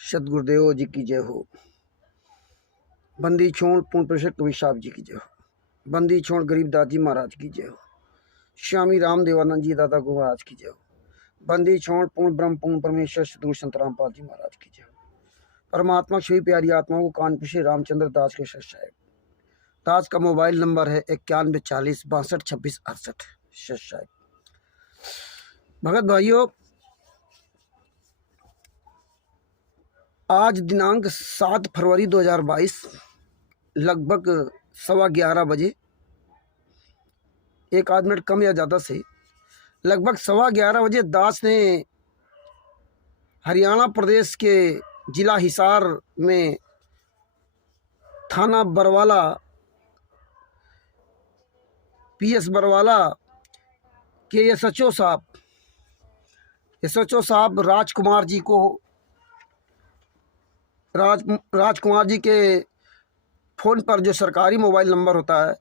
सदगुरुदेव जी की जय हो। बंदी छोड़ पूर्ण प्रेषक कबीर साहब जी की जय हो। बंदी छोड़ गरीबदास जी महाराज की जय हो। स्वामी राम देवानंद जी दादा गो महाराज की जय हो। बंदी छोड़ पूर्ण ब्रह्म पूर्ण परमेश्वर सदगुरु संत रामपाल जी महाराज की जय हो। परमात्मा श्री प्यारी आत्माओं को कानपुर से रामचंद्र दास के सत्साहेब। दास का मोबाइल नंबर है 9140622668 सत्साहेब। भगत भाइयों, आज दिनांक 7 फरवरी 2022 लगभग 11:15 बजे, एक आध मिनट कम या ज़्यादा से, लगभग 11:15 बजे दास ने हरियाणा प्रदेश के जिला हिसार में थाना बरवाला पीएस बरवाला के एसएचओ साहब राजकुमार जी के फ़ोन पर जो सरकारी मोबाइल नंबर होता है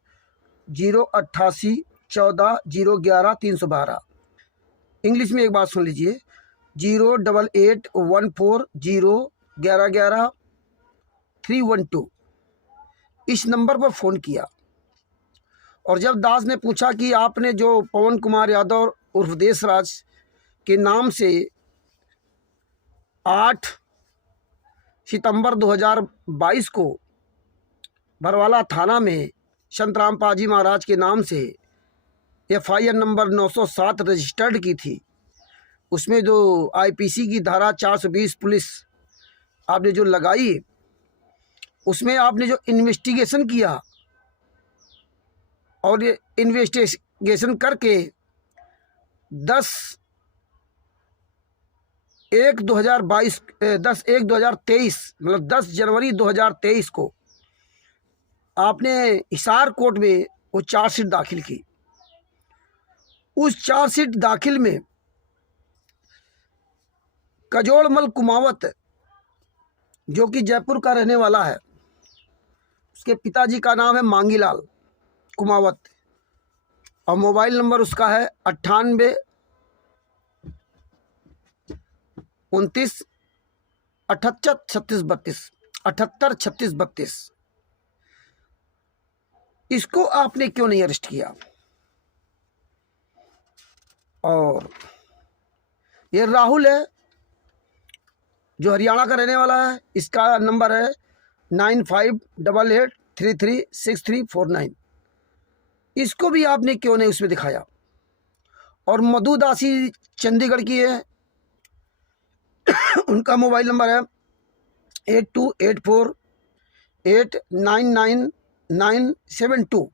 08814011312, इंग्लिश में एक बात सुन लीजिए, 08814011312, इस नंबर पर फ़ोन किया। और जब दास ने पूछा कि आपने जो पवन कुमार यादव उर्फ देशराज के नाम से 8 सितंबर 2022 को बरवाला थाना में संत रामपाल जी महाराज के नाम से FIR नंबर 907 रजिस्टर्ड की थी, उसमें जो IPC की धारा 420 पुलिस आपने जो लगाई, उसमें आपने जो इन्वेस्टिगेशन किया और ये इन्वेस्टिगेशन करके 10/1/2023 मतलब 10 जनवरी 2023 को आपने हिसार कोर्ट में वो चार्जशीट दाखिल की। उस चार्जशीट दाखिल में कजोड़मल कुमावत, जो कि जयपुर का रहने वाला है, उसके पिताजी का नाम है मांगीलाल कुमावत और मोबाइल नंबर उसका है 9829783632 इसको आपने क्यों नहीं अरेस्ट किया? और ये राहुल है जो हरियाणा का रहने वाला है, इसका नंबर है 9588336349, इसको भी आपने क्यों नहीं उसमें दिखाया? और मधु दासी चंडीगढ़ की है, उनका मोबाइल नंबर है 8284899972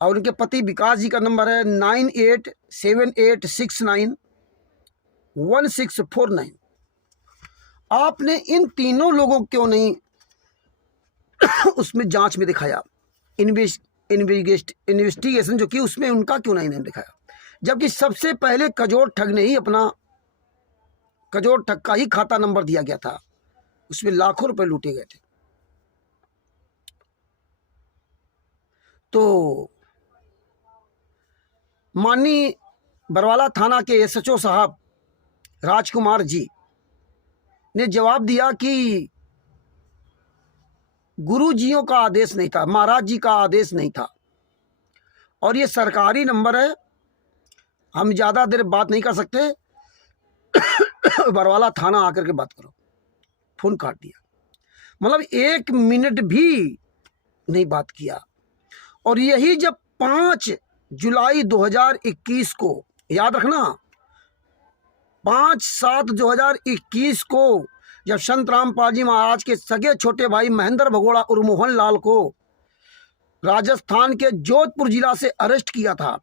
और उनके पति विकास जी का नंबर है 9878691649। आपने इन तीनों लोगों क्यों नहीं उसमें जांच में दिखाया? इन्वेस्टिगेशन जो की उसमें उनका क्यों नहीं दिखाया? जबकि सबसे पहले कजोड़ ठग ने ही अपना कजोड़ ठग का ही खाता नंबर दिया गया था, उसमें लाखों रुपए लूटे गए थे। तो माननीय बरवाला थाना के SHO साहब राजकुमार जी ने जवाब दिया कि गुरुजियों का आदेश नहीं था, महाराज जी का आदेश नहीं था और ये सरकारी नंबर है, हम ज़्यादा देर बात नहीं कर सकते, बरवाला थाना आकर के बात करो। फ़ोन काट दिया, मतलब 1 मिनट भी नहीं बात किया। और यही जब 5 जुलाई 2021 को, याद रखना 5/7/2021 को, जब संत रामपाल जी महाराज के सगे छोटे भाई महेंद्र भगोड़ा और मोहन लाल को राजस्थान के जोधपुर जिला से अरेस्ट किया था,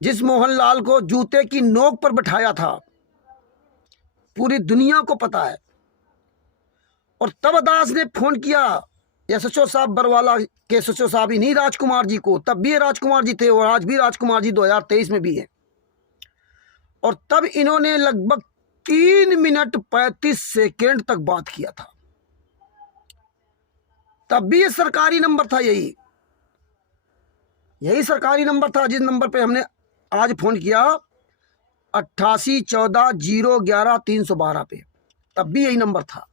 जिस मोहन लाल को जूते की नोक पर बिठाया था, पूरी दुनिया को पता है। और तब दास ने फोन किया SHO साहब बरवाला के SHO साहब इन्हीं राजकुमार जी को, तब भी राजकुमार जी थे और आज भी राजकुमार जी 2023 में भी है। और तब इन्होंने लगभग 3 मिनट 35 सेकेंड तक बात किया था। तब भी ये सरकारी नंबर था, यही सरकारी नंबर था जिस नंबर पे हमने आज फोन किया 8814011312 पे। तब भी यही नंबर था।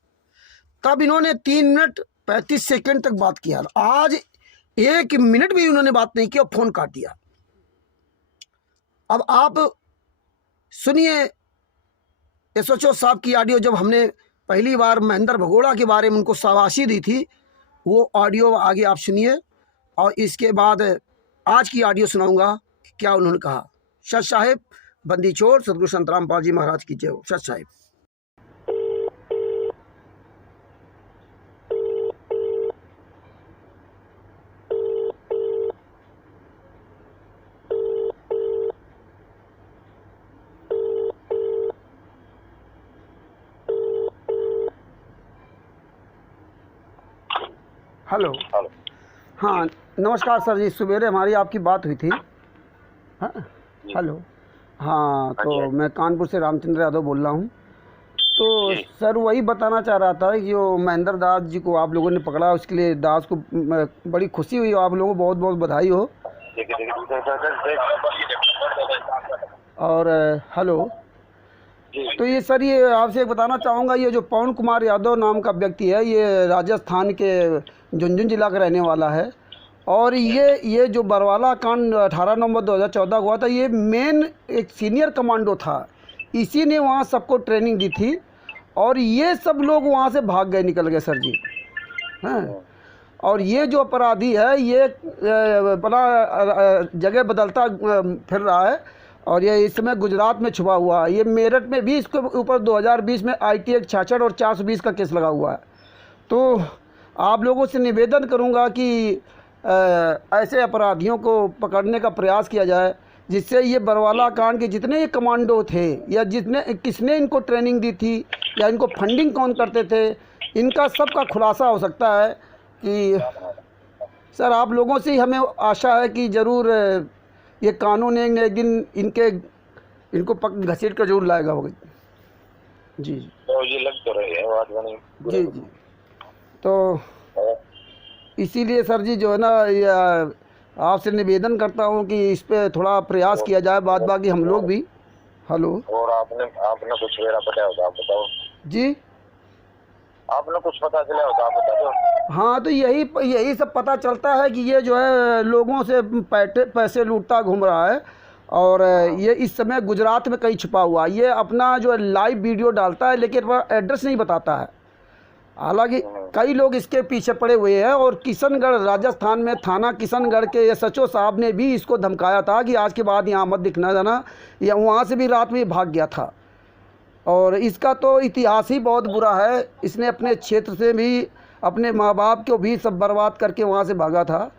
तब इन्होंने 3 मिनट 35 सेकंड तक बात किया। आज 1 मिनट भी उन्होंने बात नहीं की और फोन काट दिया। अब आप सुनिए एसएचओ साहब की ऑडियो। जब हमने पहली बार महेंद्र भगोड़ा के बारे में उनको शाबाशी दी थी, वो ऑडियो आगे आप सुनिए और इसके बाद आज की ऑडियो सुनाऊंगा क्या उन्होंने कहा। सच साहिब, बंदी चोर, सदगुरु संत रामपाल जी महाराज की जय हो। सच साहिब। हेलो। हाँ नमस्कार सर जी, सवेरे हमारी आपकी बात हुई थी। हाँ हेलो। हाँ तो मैं कानपुर से रामचंद्र यादव बोल रहा हूँ। तो सर वही बताना चाह रहा था कि वो महेंद्र दास जी को आप लोगों ने पकड़ा, उसके लिए दास को बड़ी खुशी हुई। आप लोगों को बहुत बहुत बधाई हो। और हेलो, तो ये सर ये आपसे बताना चाहूँगा, ये जो पवन कुमार यादव नाम का व्यक्ति है, ये राजस्थान के झुंझुनू जिला का रहने वाला है। और ये जो बरवाला कांड 18 नवंबर 2014 हुआ था, ये मेन एक सीनियर कमांडो था। इसी ने वहाँ सबको ट्रेनिंग दी थी और ये सब लोग वहाँ से भाग गए, निकल गए सर जी। हैं, और ये जो अपराधी है ये बड़ा जगह बदलता फिर रहा है और ये इस समय गुजरात में छुपा हुआ है। ये मेरठ में भी इसके ऊपर 2020 में IT एक्ट 66 और 420 का केस लगा हुआ है। तो आप लोगों से निवेदन करूंगा कि ऐसे अपराधियों को पकड़ने का प्रयास किया जाए, जिससे ये बरवाला कांड के जितने ये कमांडो थे या किसने इनको ट्रेनिंग दी थी या इनको फंडिंग कौन करते थे, इनका सबका खुलासा हो सकता है। कि सर आप लोगों से ही हमें आशा है कि ज़रूर ये कानून एक दिन इनको घसीट कर जरूर लाएगा होगा। जी तो ये लग तो रही है बात बनी। जी जी। तो इसीलिए सर जी जो है ना, आपसे निवेदन करता हूँ कि इस पे थोड़ा प्रयास किया जाए। बाद बाकी हम लोग भी। हेलो। और आपने कुछ मेरा पता होता आप बताओ जी, आपने कुछ पता चला होता आप बता दो। हाँ तो यही सब पता चलता है कि ये जो है लोगों से पैसे लूटता घूम रहा है और ये इस समय गुजरात में कहीं छुपा हुआ है। ये अपना जो है लाइव वीडियो डालता है लेकिन वह एड्रेस नहीं बताता है। हालांकि कई लोग इसके पीछे पड़े हुए हैं और किशनगढ़ राजस्थान में थाना किशनगढ़ के एसएचओ साहब ने भी इसको धमकाया था कि आज के बाद यहाँ मत दिखना जाना, या वहाँ से भी रात में भाग गया था। और इसका तो इतिहास ही बहुत बुरा है। इसने अपने क्षेत्र से भी अपने माँ बाप को भी सब बर्बाद करके वहाँ से भागा था।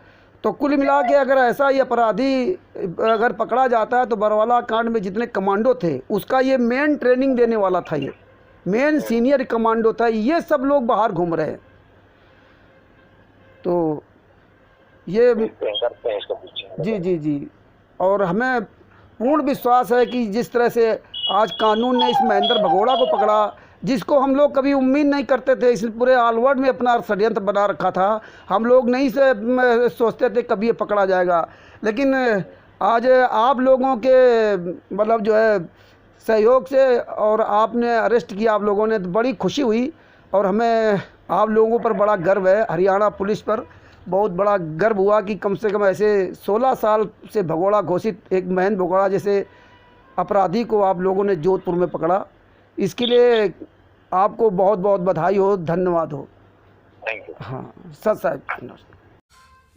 तो कुल मिला के अगर ऐसा ही अपराधी अगर पकड़ा जाता है तो बरवाला कांड में जितने कमांडो थे उसका ये मेन ट्रेनिंग देने वाला था, ये मेन सीनियर कमांडो था। ये सब लोग बाहर घूम रहे हैं। तो ये करते हैं इसका पीछे। जी जी जी। और हमें पूर्ण विश्वास है कि जिस तरह से आज कानून ने इस महेंद्र भगोड़ा को पकड़ा, जिसको हम लोग कभी उम्मीद नहीं करते थे, इस पूरे ऑल वर्ल्ड में अपना षड्यंत्र बना रखा था। हम लोग नहीं से सोचते थे कभी ये पकड़ा जाएगा, लेकिन आज आप लोगों के मतलब जो है सहयोग से और आपने अरेस्ट किया आप लोगों ने, तो बड़ी खुशी हुई। और हमें आप लोगों पर बड़ा गर्व है, हरियाणा पुलिस पर बहुत बड़ा गर्व हुआ कि कम से कम ऐसे 16 साल से भगोड़ा घोषित एक महेंद्र भगोड़ा जैसे अपराधी को आप लोगों ने जोधपुर में पकड़ा। इसके लिए आपको बहुत बहुत बधाई हो, धन्यवाद हो। Thank you. हाँ सर साहब।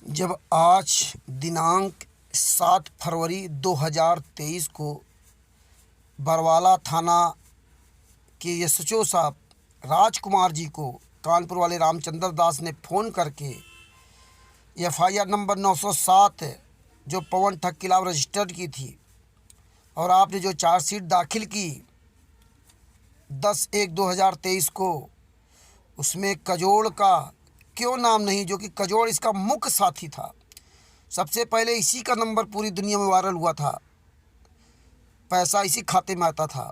जब आज दिनांक 7 फरवरी 2023 को बरवाला थाना के एसएचओ साहब राजकुमार जी को कानपुर वाले रामचंद्र दास ने फ़ोन करके FIR नंबर 907 जो पवन ठग के खिलाफ रजिस्टर्ड की थी और आपने जो चार्जशीट दाखिल की 10/1/2023 को, उसमें कजोड़ का क्यों नाम नहीं, जो कि कजोड़ इसका मुख्य साथी था। सबसे पहले इसी का नंबर पूरी दुनिया में वायरल हुआ था, पैसा इसी खाते में आता था।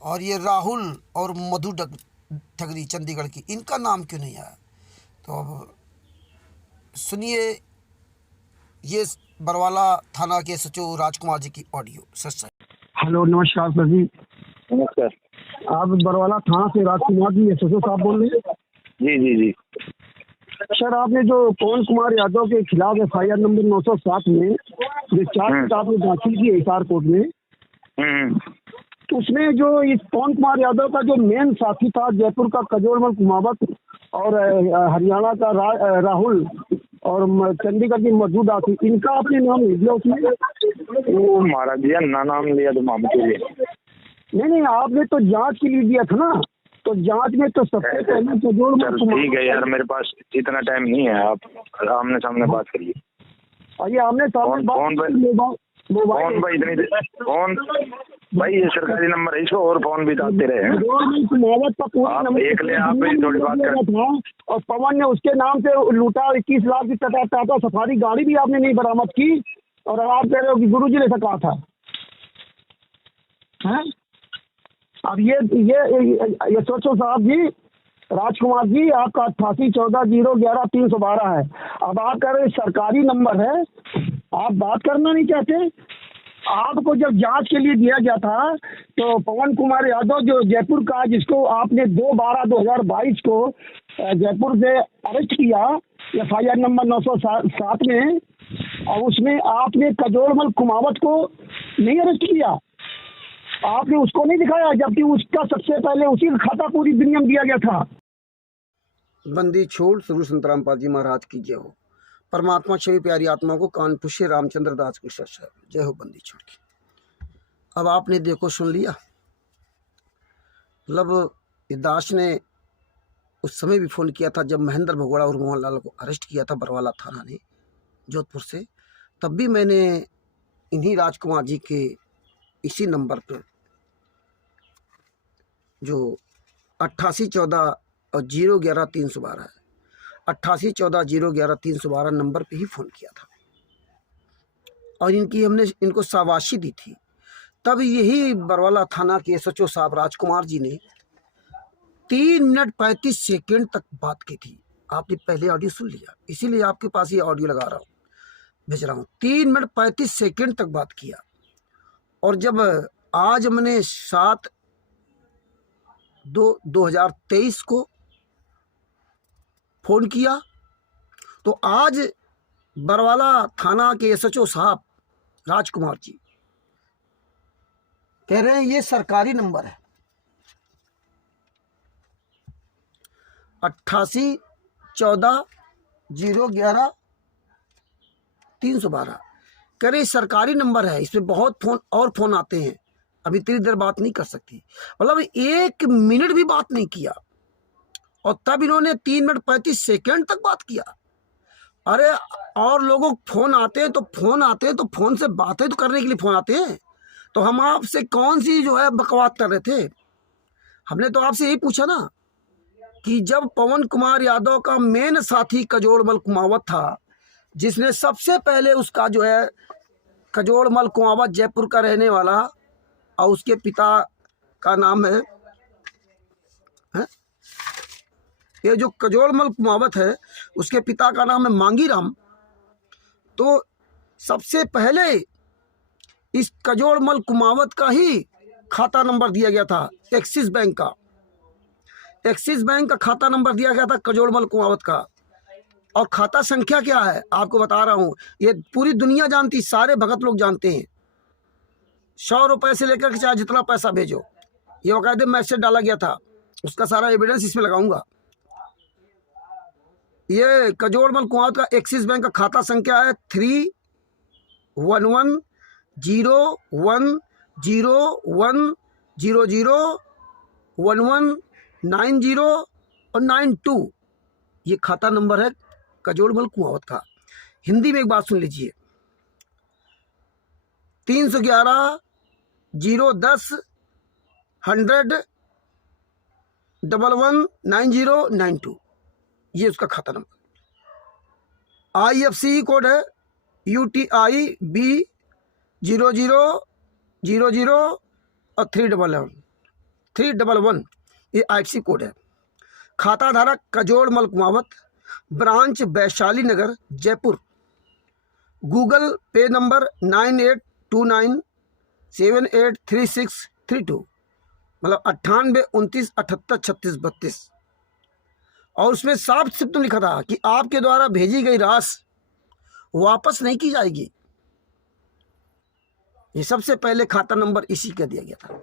और ये राहुल और मधु ठगरी चंडीगढ़ की, इनका नाम क्यों नहीं आया। तो अब सुनिए ये बरवाला थाना के एसएचओ राजकुमार जी की ऑडियो। सर। हेलो नमस्कार सर जी। नमस्कार। आप बरवाला थाना से राजकुमार जी एसएचओ साहब बोल रहे हैं? जी जी जी। सर, आपने जो पवन कुमार यादव के खिलाफ FIR नंबर 907 में जो चार्जशीट आपने दाखिल की है हिसार कोर्ट में, तो उसमें जो इस पवन कुमार यादव का जो मेन साथी था जयपुर का कजोलमल कुमावत और हरियाणा का राहुल और चंडीगढ़ की मौजूदा थी, इनका आपने नाम लिख दिया उसमें? वो महाराज जी ना नाम लिया तो मामले के लिए। नहीं, आपने तो जांच के लिए दिया था ना, तो जांच में तो सबसे पहले कजोलमल कुमावत। ठीक है यार, मेरे पास इतना टाइम नहीं है, आप आमने सामने बात करिए। आइए आमने सामने बात। फोन भाई इतनी फोन भाई, ये सरकारी नंबर है, इसको और फोन भी डालते रहे हैं। कुमावत का पूरा आप नंबर देख ले, आप भी थोड़ी बात कर। था और पवन ने उसके नाम से लूटा 21 लाख की टाटा सफारी गाड़ी भी आपने नहीं बरामद की, और आप कह रहे हो कि गुरुजी ने ऐसा कहा था। हैं? अब ये सोचो साहब जी, राजकुमार जी, आपका 8814011312 है। अब आप कह रहे सरकारी नंबर है, आप बात करना नहीं चाहते। आपको जब जांच के लिए दिया गया था तो पवन कुमार यादव जो जयपुर का, जिसको आपने 2/12/2022 को जयपुर से अरेस्ट किया FIR नंबर 907 में, और उसमें आपने कजोलमल कुमावत को नहीं अरेस्ट किया, आपने उसको नहीं दिखाया, जबकि उसका सबसे पहले उसी का खाता पूरी दुनिया में दिया गया था। बंदी छोड़ श्री संत रामपाल जी महाराज की जय हो। परमात्मा छवि प्यारी आत्मा को कानपुर से रामचंद्र दास की शरण। जय हो बंदी छोड़ की। अब आपने देखो सुन लिया, मतलब दास ने उस समय भी फ़ोन किया था जब महेंद्र भगोड़ा और मोहनलाल को अरेस्ट किया था बरवाला थाना ने जोधपुर से, तब भी मैंने इन्हीं राजकुमार जी के इसी नंबर पर जो 8814 और 011-312 है, 8814-011-312 नंबर पे ही फ़ोन किया था, और हमने इनको शाबाशी दी थी। तब यही बरवाला थाना के SHO साहब राजकुमार जी ने 3 मिनट 35 सेकंड तक बात की थी। आपने पहले ऑडियो सुन लिया, इसीलिए आपके पास ये ऑडियो लगा रहा हूँ, भेज रहा हूँ। 3 मिनट 35 सेकंड तक बात किया। और जब आज हमने 7/2/2023 को फ़ोन किया, तो आज बरवाला थाना के SHO साहब राजकुमार जी कह रहे हैं ये सरकारी नंबर है। 8814-011-312 कह रहे सरकारी नंबर है, इसमें बहुत फ़ोन आते हैं, अभी इतनी देर बात नहीं कर सकती। मतलब 1 मिनट भी बात नहीं किया, और तब इन्होंने 3 मिनट 35 सेकंड तक बात किया। अरे और लोगों को फ़ोन आते हैं तो फ़ोन से बातें तो करने के लिए फ़ोन आते हैं, तो हम आपसे कौन सी जो है बकवास कर रहे थे? हमने तो आपसे यही पूछा ना कि जब पवन कुमार यादव का मेन साथी कजोलमल कुमावत था, जिसने सबसे पहले उसका जो है कजोलमल कुमावत जयपुर का रहने वाला, और उसके पिता का नाम है ये जो कजोलमल कुमावत है, उसके पिता का नाम है मांगीराम। तो सबसे पहले इस कजोलमल कुमावत का ही खाता नंबर दिया गया था, एक्सिस बैंक का खाता नंबर दिया गया था कजोलमल कुमावत का। और खाता संख्या क्या है आपको बता रहा हूँ, ये पूरी दुनिया जानती, सारे भगत लोग जानते हैं। 100 रुपये से लेकर के चाहे जितना पैसा भेजो, ये बाकायदे मैसेज डाला गया था, उसका सारा एविडेंस इसमें लगाऊंगा। ये कजोलमल कुमावत का एक्सिस बैंक का खाता संख्या है 3110101001190 और 92। ये खाता नंबर है कजोलमल कुमावत का। हिंदी में एक बात सुन लीजिए, 311-100-119092, ये उसका खाता नंबर। IFC कोड है UTIB 0000 और 311, ये IFC कोड है। खाता धारक कजोलमल कुमावत, ब्रांच वैशाली नगर जयपुर। गूगल पे नंबर 9829783632। मतलब 98 29 78 36 32, और उसमें साफ सिर्फ तो लिखा था कि आपके द्वारा भेजी गई राशि वापस नहीं की जाएगी। ये सबसे पहले खाता नंबर इसी का दिया गया था।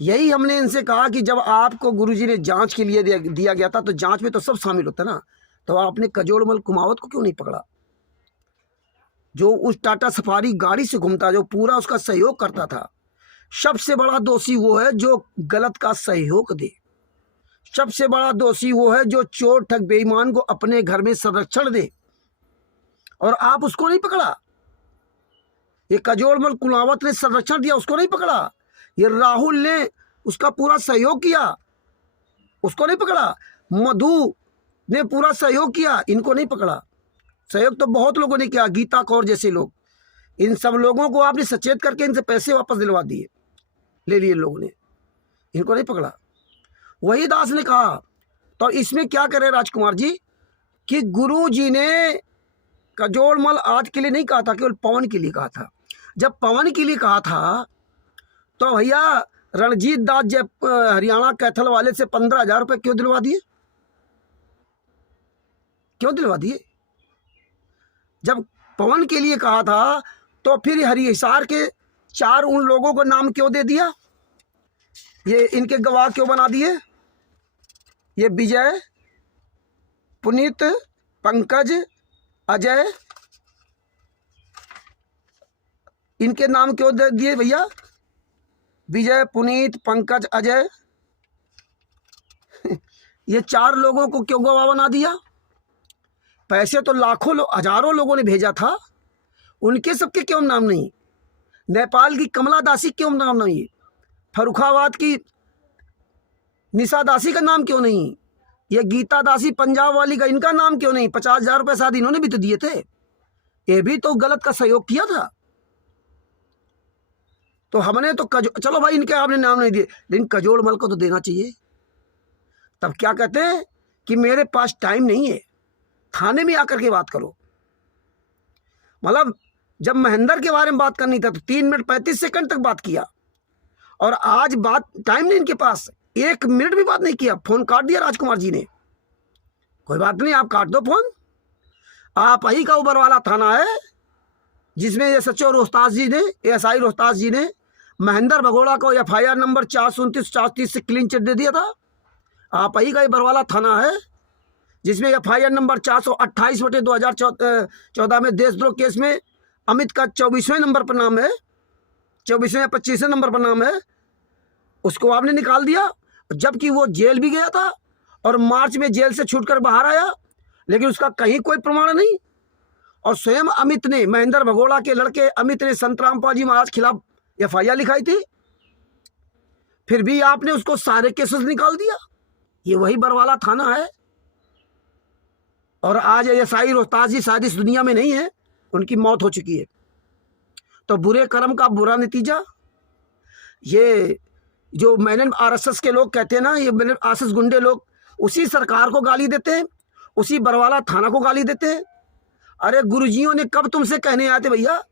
यही हमने इनसे कहा कि जब आपको गुरुजी ने जांच के लिए दिया गया था तो जांच में तो सब शामिल होता ना, तो आपने कजोड़मल कुमावत को क्यों नहीं पकड़ा, जो उस टाटा सफारी गाड़ी से घूमता, जो पूरा उसका सहयोग करता था। सबसे बड़ा दोषी वो है जो गलत का सहयोग दे। सबसे बड़ा दोषी वो है जो चोर ठग बेईमान को अपने घर में संरक्षण दे, और आप उसको नहीं पकड़ा। ये कजोड़मल कुमावत ने संरक्षण दिया, उसको नहीं पकड़ा। ये राहुल ने उसका पूरा सहयोग किया, उसको नहीं पकड़ा। मधु ने पूरा सहयोग किया, इनको नहीं पकड़ा। सहयोग तो बहुत लोगों ने किया, गीता कौर जैसे लोग। इन सब लोगों को आपने सचेत करके इनसे पैसे वापस दिलवा दिए, ले लिए लोगों ने, इनको नहीं पकड़ा। वही दास ने कहा, तो इसमें क्या करे राजकुमार जी कि गुरु जी ने कजोड़मल आज के लिए नहीं कहा था, केवल पवन के लिए कहा था। जब पवन के लिए कहा था तो भैया रणजीत दास जय हरियाणा कैथल वाले से 15,000 रुपये क्यों दिलवा दिए? क्यों दिलवा दिए? जब पवन के लिए कहा था तो फिर हरिहिसार के 4 उन लोगों को नाम क्यों दे दिया? ये इनके गवाह क्यों बना दिए? ये विजय, पुनीत, पंकज, अजय, इनके नाम क्यों दे दिए भैया? विजय, पुनीत, पंकज, अजय, ये 4 लोगों को क्यों गवाह बना दिया? पैसे तो लाखों हजारों लोगों ने भेजा था, उनके सबके क्यों नाम नहीं? नेपाल की कमला दासी क्यों नाम नहीं? फर्रुखाबाद की निशा दासी का नाम क्यों नहीं? ये गीता दासी पंजाब वाली का, इनका नाम क्यों नहीं? 50,000 रुपये शायद इन्होंने भी तो दिए थे, ये भी तो गलत का सहयोग किया था। तो हमने तो चलो भाई इनके आपने नाम नहीं दिए, लेकिन कजोड़मल को तो देना चाहिए। तब क्या कहते हैं कि मेरे पास टाइम नहीं है, थाने में आकर के बात करो। मतलब जब महेंद्र के बारे में बात करनी था तो 3 मिनट 35 सेकंड तक बात किया, और आज बात टाइम नहीं इनके पास, 1 मिनट भी बात नहीं किया। फोन काट दिया राजकुमार जी ने। कोई बात नहीं, आप काट दो फोन। आप ही का ऊपर वाला थाना है जिसमें ये सचो रोहतास जी ने, एएसआई रोहतास जी ने महेंद्र भगोड़ा को FIR नंबर 429 430 से क्लीन चिट दे दिया था। आप ही का ये बरवाला थाना है जिसमें FIR नंबर 428/2014 में देशद्रोह केस में अमित का 24वें नंबर पर नाम है, 24वें या 25वें नंबर पर नाम है। उसको आपने निकाल दिया, जबकि वो जेल भी गया था और मार्च में जेल से छूटकर बाहर आया, लेकिन उसका कहीं कोई प्रमाण नहीं। और स्वयं अमित ने, महेंद्र भगोड़ा के लड़के अमित ने संतरामपाल जी महाराज खिलाफ FIR लिखाई थी, फिर भी आपने उसको सारे केसेस निकाल दिया। ये वही बरवाला थाना है। और आज एएसआई रोहतास जी शायद इस दुनिया में नहीं है, उनकी मौत हो चुकी है। तो बुरे कर्म का बुरा नतीजा। ये जो मैंने RSS के लोग कहते हैं ना, ये मैंने RSS गुंडे लोग उसी सरकार को गाली देते हैं, उसी बरवाला थाना को गाली देते हैं। अरे गुरुजियों ने कब तुमसे कहने आए थे भैया?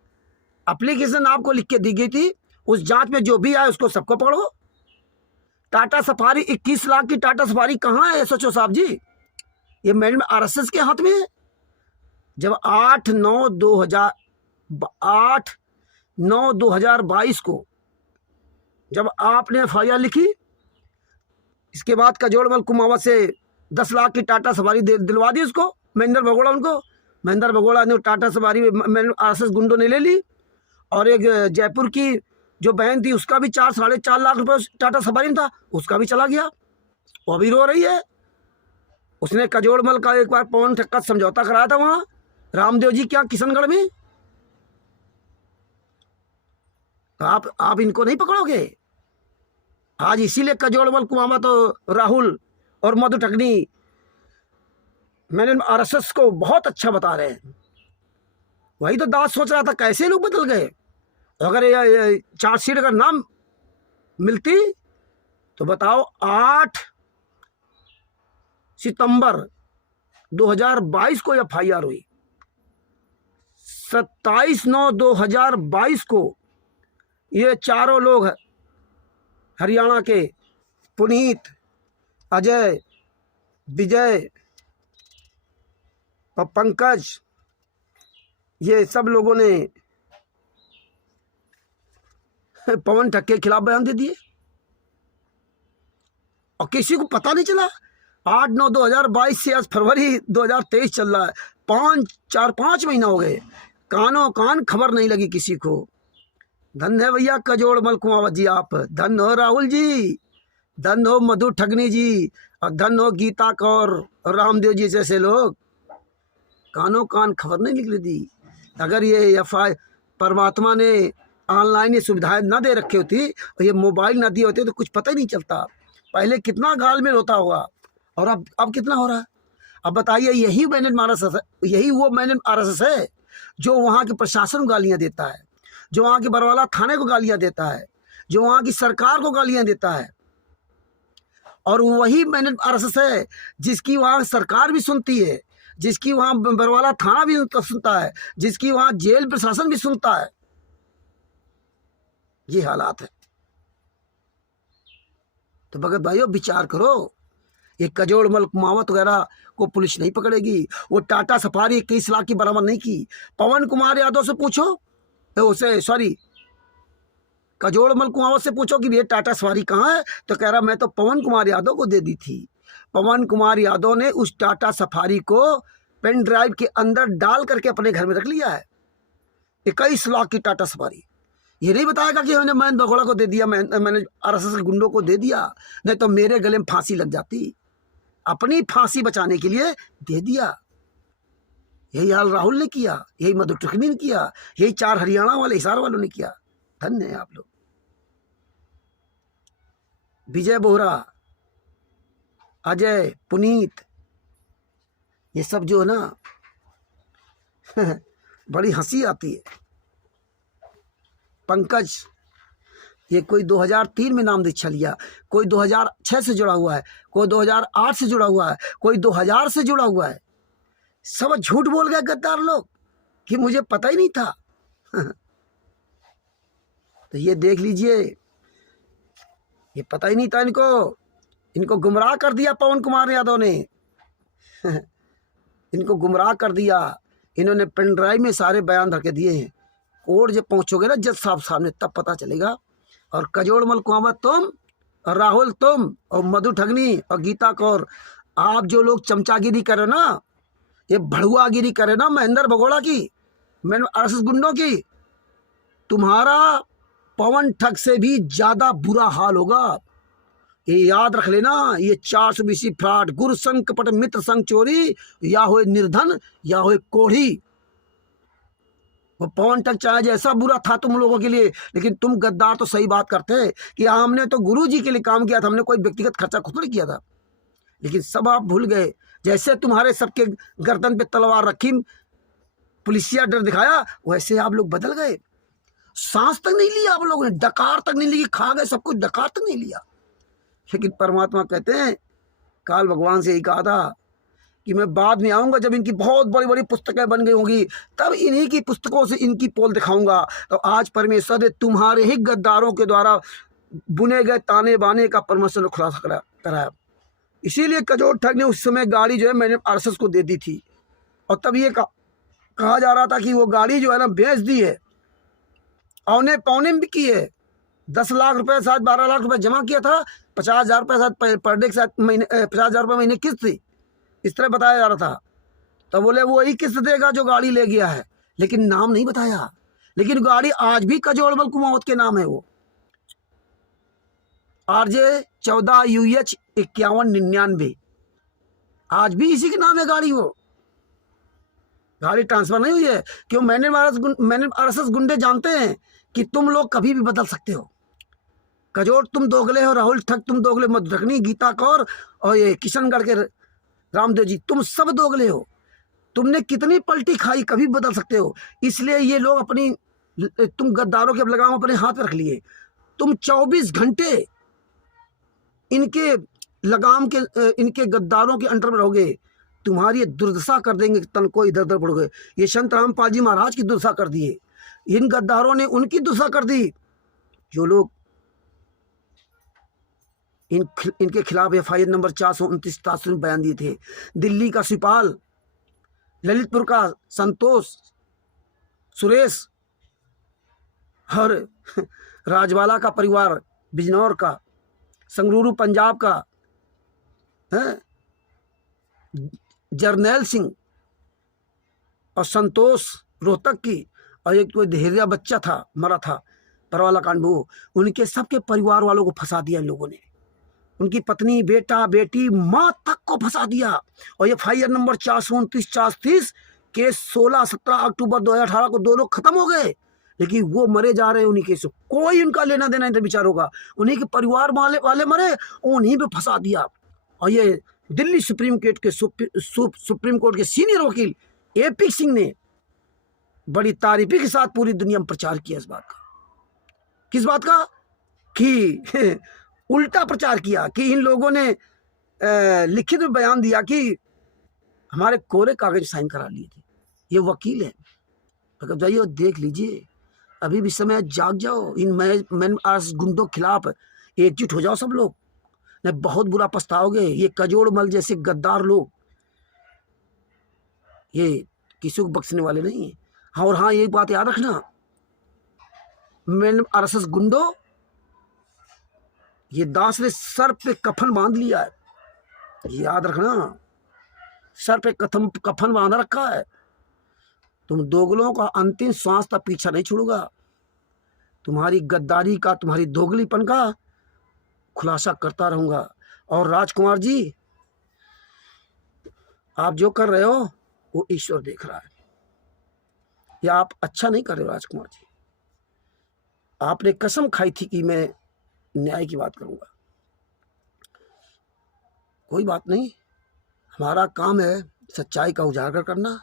एप्लीकेशन आपको लिख के दी गई थी, उस जांच में जो भी आए उसको सबको पढ़ो। टाटा सफारी 21 लाख की टाटा सफारी कहाँ है SHO साहब जी? ये मैडम RSS के हाथ में है। जब 8/9/2022 को जब आपने FIR लिखी, इसके बाद कजोड़मल कुमावत से 10 लाख की टाटा सफारी दिलवा दी उसको, महेंद्र भगोड़ा उनको। महेंद्र भगोड़ा ने टाटा सफारी RSS गुंडों ने ले ली, और एक जयपुर की जो बहन थी उसका भी 4-4.5 लाख रुपए टाटा सफारी में था, उसका भी चला गया। वो अभी रो रही है। उसने कजोड़मल का एक बार पवन ठक्कर समझौता कराया था वहां रामदेव जी क्या किशनगढ़ में। आप इनको नहीं पकड़ोगे। आज इसीलिए कजोड़मल कुमावत तो राहुल और मधु ठगनी मैंने RSS को बहुत अच्छा बता रहे हैं। वही तो दास सोच रहा था कैसे लोग बदल गए। अगर ये चार्जशीट अगर नाम मिलती तो बताओ, 8 सितंबर 2022 को FIR हुई, 27/9/2022 को ये चारों लोग हरियाणा के पुनीत, अजय, विजय और पंकज, ये सब लोगों ने पवन ठग के खिलाफ बयान दे दिए और किसी को पता नहीं चला। 8/9/2022 से आज फरवरी 2023 चल रहा है, 5 महीना हो गए, कानों कान खबर नहीं लगी किसी को। धन है भैया कजोड़ मल कुमावत जी, आप धन हो राहुल जी, धन हो मधु ठगनी जी, और धन हो गीता कौर और रामदेव जी जैसे लोग, कानों कान खबर नहीं निकली दी। अगर ये परमात्मा ने ऑनलाइन ये सुविधाएं ना दे रखी होती और ये मोबाइल ना दिए होते तो कुछ पता ही नहीं चलता। पहले कितना गालमेल होता होगा और अब कितना हो रहा है। अब बताइए, यही मैन आरएसएस है, यही वो मैन आरएसएस है जो वहाँ के प्रशासन को गालियाँ देता है, जो वहाँ के बरवाला थाने को गालियाँ देता है, जो वहाँ की सरकार को गालियाँ देता है। और वही मैन आरएसएस है जिसकी वहाँ सरकार भी सुनती है, जिसकी वहाँ बरवाला थाना भी सुनता है, जिसकी वहाँ जेल प्रशासन भी सुनता है। ये हालात है। तो भगत भाइयों विचार करो, ये कजोड़ मल कुमावत वगैरह को पुलिस नहीं पकड़ेगी। वो टाटा सफारी 21 लाख की बरामद नहीं की। पवन कुमार यादव से पूछो, उसे सॉरी कजोड़ मल कुमावत से पूछो कि ये टाटा सफारी कहाँ है, तो कह रहा मैं तो पवन कुमार यादव को दे दी थी। पवन कुमार यादव ने उस टाटा सफारी को पेन ड्राइव के अंदर डाल करके अपने घर में रख लिया है। 21 लाख की टाटा सफारी। ये नहीं बताएगा कि मैंने महेंद्र भगोड़ा को दे दिया, मैंने आरएसएस के गुंडों को दे दिया, नहीं तो मेरे गले में फांसी लग जाती। अपनी फांसी बचाने के लिए दे दिया। यही हाल राहुल ने किया, यही मधु ठगनी ने किया, यही 4 हरियाणा वाले हिसार वालों ने किया। धन्य है आप लोग। विजय बोहरा, अजय, पुनीत, ये सब जो है ना बड़ी हंसी आती है। पंकज, ये कोई 2003 में नाम दीक्षा लिया, कोई 2006 से जुड़ा हुआ है, कोई 2008 से जुड़ा हुआ है, कोई 2000 से जुड़ा हुआ है। सब झूठ बोल गए गद्दार लोग कि मुझे पता ही नहीं था। तो ये देख लीजिए, ये पता ही नहीं था इनको गुमराह कर दिया पवन कुमार यादव ने। इनको गुमराह कर दिया। इन्होंने पेन ड्राइव में सारे बयान रख दिए हैं। कोर्ट जब पहुंचोगे ना जज साहब सामने, तब पता चलेगा। और कजोड़ मल कुमावत तुम, और राहुल तुम, और मधु ठगनी और गीता कौर, आप जो लोग चमचागिरी करे ना, ये भड़ुआगिरी करे ना महेंद्र भगोड़ा की, मैंने आरएसएस गुंडों की, तुम्हारा पवन ठग से भी ज्यादा बुरा हाल होगा। ये याद रख लेना। ये 420 फ्रॉड, गुरु संघ कपट मित्र संघ चोरी, या होए निर्धन या होए कोढ़ी। वो पवन ठग चाहे जैसा बुरा था तुम लोगों के लिए, लेकिन तुम गद्दार तो सही बात करते कि हमने तो गुरु जी के लिए काम किया था, हमने कोई व्यक्तिगत खर्चा खुद नहीं किया था। लेकिन सब आप भूल गए। जैसे तुम्हारे सबके गर्दन पे तलवार रखी, पुलिसिया डर दिखाया, वैसे आप लोग बदल गए। सांस तक नहीं लिया आप लोगों ने, डकार तक नहीं ली, खा गए सब कुछ, डकार तक नहीं लिया। लेकिन परमात्मा कहते हैं, काल भगवान से यही कहा था कि मैं बाद में आऊंगा जब इनकी बहुत बड़ी बड़ी पुस्तकें बन गई होंगी, तब इन्हीं की पुस्तकों से इनकी पोल दिखाऊंगा। तो आज परमेश्वर ने तुम्हारे ही गद्दारों के द्वारा बुने गए ताने बाने का परमेश्वर ने खुलासा कराया। इसीलिए कजोड़ ठग ने उस समय गाड़ी जो है मैंने आरएसएस को दे दी थी। और तब ये कहा जा रहा था कि वो गाड़ी जो है ना बेच दी है, औने पौने में बिकी है। 10 लाख रुपए शायद 12 लाख रुपए जमा किया था, 50,000 रुपये शायद पर डे के साथ महीने 50,000 रुपये महीने किस्त थी, इस तरह बताया जा रहा था। तो बोले वो वही किस्त देगा जो गाड़ी ले गया है, लेकिन नाम नहीं बताया। लेकिन गाड़ी आज भी कजोड़ मल कुमावत के नाम है। वो RJ 14 UH 5199 आज भी इसी के नाम है गाड़ी। वो गाड़ी ट्रांसफर नहीं हुई है। क्यों? मैंने आरएसएस गुंडे जानते हैं कि तुम लोग कभी भी बदल सकते हो। कजोड़ तुम दोगले हो, राहुल ठग तुम दोगले, मधु ठगनी, गीता कौर और ये किशनगढ़ के रामदेव जी, तुम सब दोगले हो। तुमने कितनी पलटी खाई, कभी बदल सकते हो। इसलिए ये लोग तुम गद्दारों के लगाम अपने हाथ में रख लिए। तुम 24 घंटे इनके लगाम के, इनके गद्दारों के अंडर में रहोगे। तुम्हारी दुर्दशा कर देंगे, तन को इधर उधर पड़ोगे। ये संत रामपाल जी महाराज की दुर्दशा कर दिए, इन गद्दारों ने उनकी दुर्दशा कर दी। जो लोग इनके खिलाफ FIR नंबर 429 में बयान दिए थे। दिल्ली का शिवपाल, ललितपुर का संतोष, सुरेश और राजवाला का परिवार बिजनौर का, संगरूर पंजाब का है, जरनैल सिंह और संतोष रोहतक की, और एक कोई देहरिया बच्चा था मरा था परवाला कांड में, वो उनके सबके परिवार वालों को फंसा दिया इन लोगों ने। उनकी पत्नी, बेटा, बेटी, माँ तक को फंसा दिया। और ये FIR नंबर 429-430 केस 16-17 अक्टूबर 2018 को 2 लोग खत्म हो गए, लेकिन वो मरे जा रहे हैं उन्हीं केस से। कोई उनका लेना देना नहीं बेचारों का। उन्हीं के परिवार वाले मरे, उन्हीं पे फंसा दिया। और ये दिल्ली सुप्रीम कोर्ट के सीनियर वकील AP सिंह ने बड़ी तारीफी के साथ पूरी दुनिया में प्रचार किया इस बात का। किस बात का? कि उल्टा प्रचार किया कि इन लोगों ने लिखित में बयान दिया कि हमारे कोरे कागज साइन करा लिए थे। ये वकील है, अगर जाइए और देख लीजिए, अभी भी समय, जाग जाओ। इन मैन गुंडों के खिलाफ एकजुट हो जाओ सब लोग, नहीं बहुत बुरा पछताओगे। ये कजोड़ मल जैसे गद्दार लोग ये किसी को बख्शने वाले नहीं है। हाँ, और हाँ, ये बात याद रखना, मैन RSS गुंडो, ये दास ने सर पे कफन बांध लिया है, याद रखना, सर पे कफन बांध रखा है। तुम दोगलों का अंतिम श्वास तक पीछा नहीं छोड़ूंगा। तुम्हारी गद्दारी का, तुम्हारी दोगलीपन का खुलासा करता रहूंगा। और राजकुमार जी, आप जो कर रहे हो वो ईश्वर देख रहा है। या आप अच्छा नहीं कर रहे हो राजकुमार जी। आपने कसम खाई थी कि मैं न्याय की बात करूंगा। कोई बात नहीं, हमारा काम है सच्चाई का उजागर करना,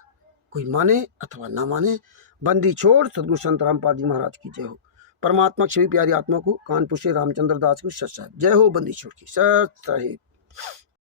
कोई माने अथवा ना माने। बंदी छोड़ सदगुरु संत रामपाल जी महाराज की जय हो। परमात्मा सभी प्यारी आत्मा को, कानपुर से रामचंद्र दास को सत साहिब जय हो। बंदी छोड़ की सत साहिब।